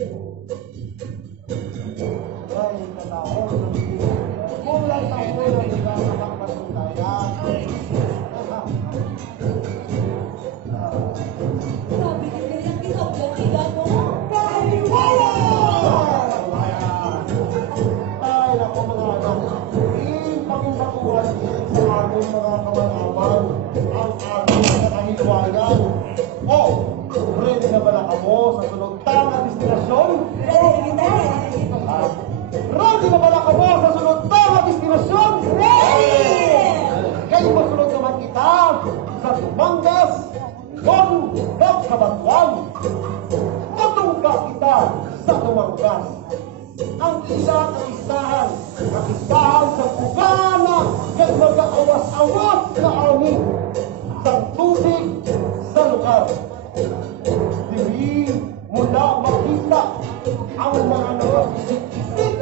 Ay, katao. Kung lang sa ulo, di ba makapatutayan? Sabi ka ganyan, kinabla mo. Kaliwala! Ay, naku mga anak. Ipangbakuhan din sa aming mga kamalaman ang aming kaniwayan. Oh, ready na ba na kamo sa sunod tamang destinasyon? Ready na Ready na ba na kamo sa sunod tamang destinasyon? Ready! Kayo masunod naman kita sa Tumangas, Lon, Kabatwan. Matungka kita sa Tumangas. Ang isa kaisahan sa bugana kay mag-awas-awas na amin sa tubig sa lugar. Dili mula makita ang mga nakabisik-bisik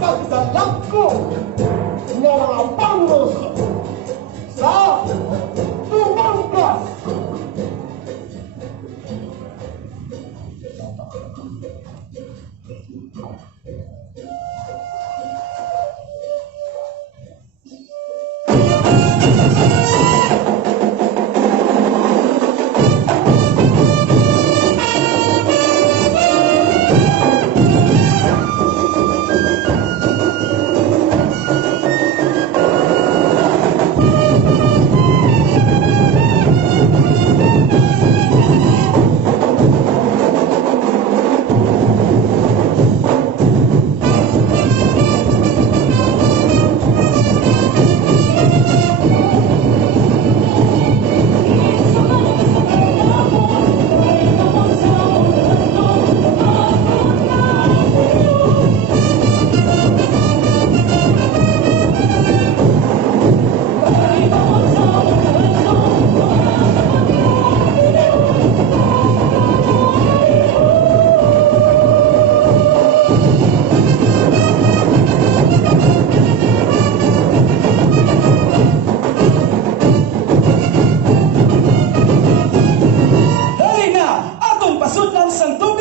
pagdalag ko ng mga pangos sa Tumangas. Dali na! Atong pasudlan sang tubig!